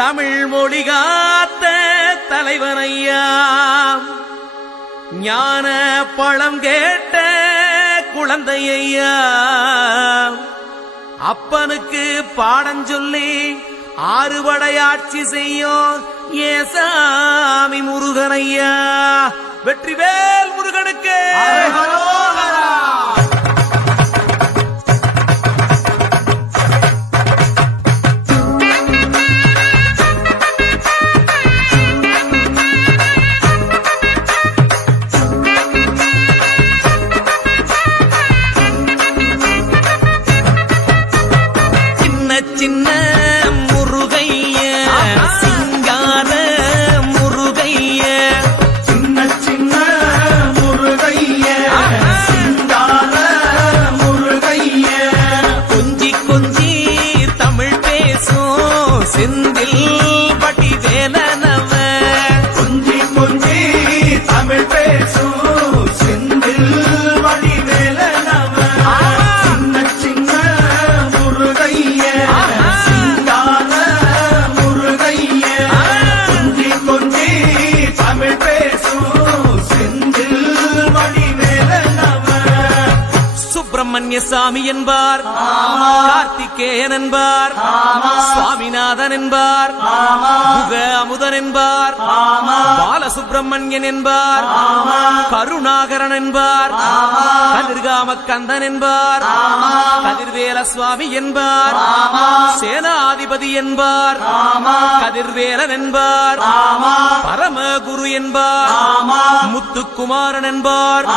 தமிழ் மொழி காத்த தலைவனையா, ஞான பழம் கேட்ட குழந்தையா, அப்பனுக்கு பாடம் சொல்லி ஆறுபடையாட்சி செய்யும் ஏசாமி முருகனையா. வெற்றிவேல் முருகனுக்கு சின்ன முருகைய, சிங்கார முருகைய, சின்ன சின்ன முருகைய, சிங்கார முருகைய, கொஞ்சி கொஞ்சி தமிழ் பேசும் செந்தில் பட்டி வேலனவ, கொஞ்சி கொஞ்சி தமிழ் பேசும் செந்தில் வடிவேலனவ, சின்ன சின்ன முருகைய, சிங்கார முருகைய, கொஞ்சி கொஞ்சி தமிழ் பேசும் செந்தில் வடிவேலனவ. சுப்பிரமணிய சாமி என்பார், கார்த்திகேயன் என்பார், சுவாமிநாதன் என்பார், முக அமுதன் என்பார், பாலசுப்பிரமணியன் என்பார், கருணாகரன் என்பார், கதிர்காம கந்தன் என்பார், கதிர்வேல சுவாமி என்பார், சேனாதிபதி என்பார், கதிர்வேலன் என்பார், பரமகுரு என்பார், முத்துக்குமாரன் என்பார்,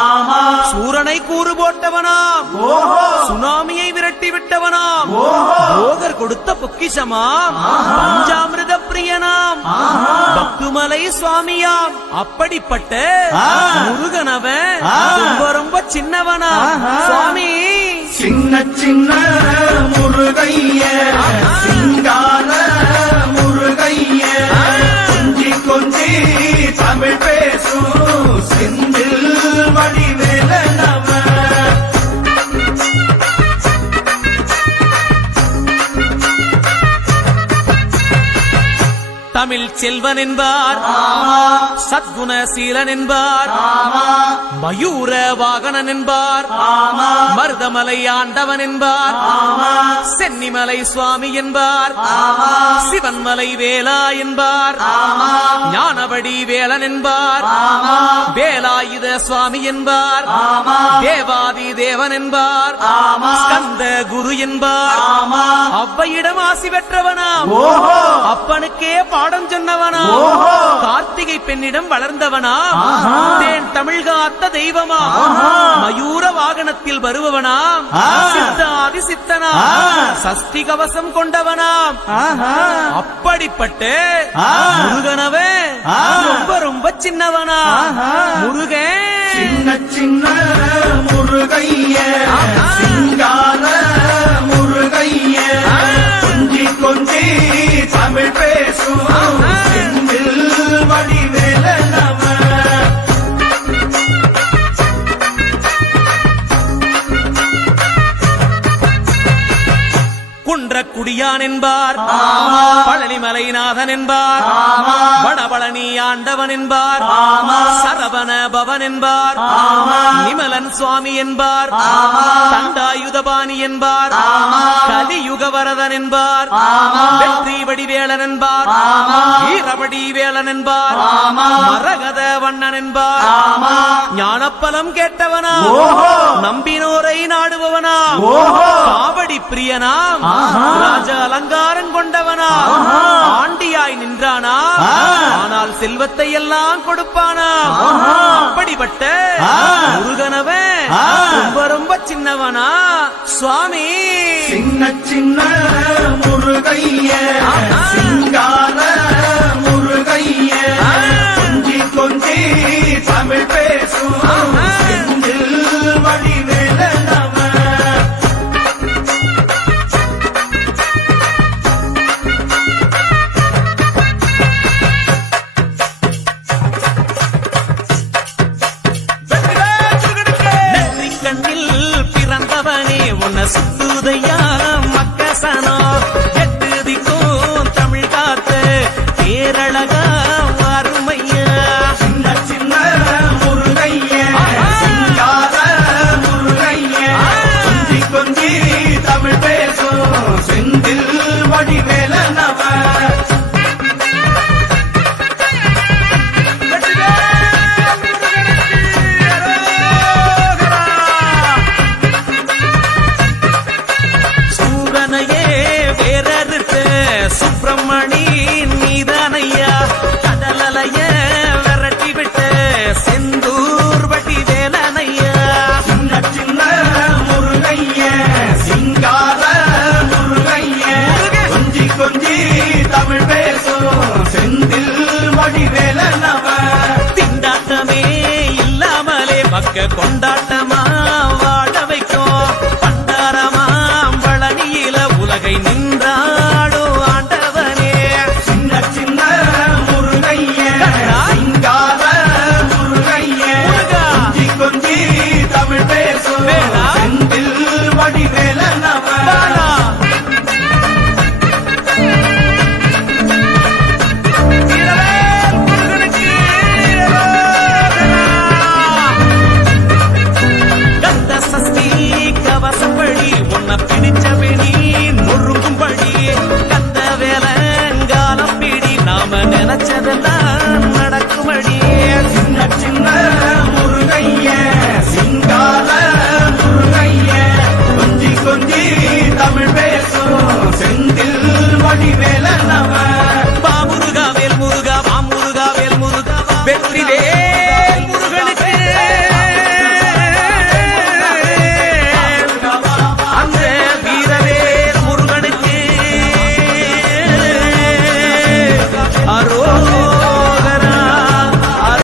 சூரனை கூறு போட்டவனாம், சுனாமியை விரட்டி விட்டவனாம், போகர் கொடுத்த பொக்கிஷமாம், பஞ்சாமிர்த பிரியனாம், பக்துமலை சுவாமியாம். அப்படிப்பட்ட முருகனவன் ரொம்ப ரொம்ப சின்னவனா சுவாமி. சின்ன சின்ன முருகைய, சிங்கார முருகைய, கொஞ்சி கொஞ்சி தமிழ் பேசும் செந்தில் வடிவேலனவ. தமிழ் செல்வன் என்பார், சத்குணசீலன் என்பார், மயூர வாகனன் என்பார், மருதமலை ஆண்டவன் என்பார், சென்னிமலை சுவாமி என்பார், சிவன்மலை வேலா என்பார், ஞானவடி வேலன் என்பார், வேலாயுத சுவாமி என்பார், தேவாதி தேவன் என்பார், ஸ்கந்த குரு என்பார், அவ்வையிடம் ஆசி பெற்றவனாம், அப்பனுக்கே பாடம் சொன்னவனா, கார்த்திகை பெண்ணிடம் வளர்ந்தவனா, தேன் தமிழ் காத்த தெய்வமா, மயூர வாகனத்தில் வருபவனாம், சித்தாதி சித்தனா, சஷ்டி கவசம் கொண்டவனாம். அப்படிப்பட்ட முருகனவே ரொம்ப ரொம்ப சின்னவனா முருகன். சின்ன சின்ன முருகைய, சிங்கார முருகைய, கொஞ்சி கொஞ்சி தமிழ் பேசும் செந்தில் வடிவேலனவ. குன்றக்குடியான் என்பார், பழனிமலைநாதன் என்பார், வடபழனி ஆண்டவன் என்பார், சரவண பவன் என்பார், நிமலன் சுவாமி என்பார், தண்டாயுதபாணி என்பார், கலியுகவரதன் என்பார், வெற்றி வடிவேலன் என்பார், வீரவடி வேலன் என்பார், மரகத வண்ணன் என்பார், ஞானப்பலம் கேட்டவனா, நம்பினோரை நாடுபவனா, காவடி பிரியனாம், ராஜ அலங்காரம் கொண்டவனா, ஆண்டியாய் நின்றானா, ஆனால் செல்வத்தை எல்லாம் கொடுப்பானா. அப்படிப்பட்ட முருகனவன் ரொம்ப ரொம்ப சின்னவனா சுவாமி. சின்ன சின்ன முருகைய, சிங்கார முருகைய, கொஞ்சி கொஞ்சி தமிழ் பேசும் செந்தில் வடிவேலனவ. கண்ணில் பிறந்தவனே உன்னை சுத்துதையா மக்கசனோ. தமிழ் பேசும் செந்தில் வடிவேலனவன் திண்டாட்டமே இல்லாமலே பக்க கொண்டாட்ட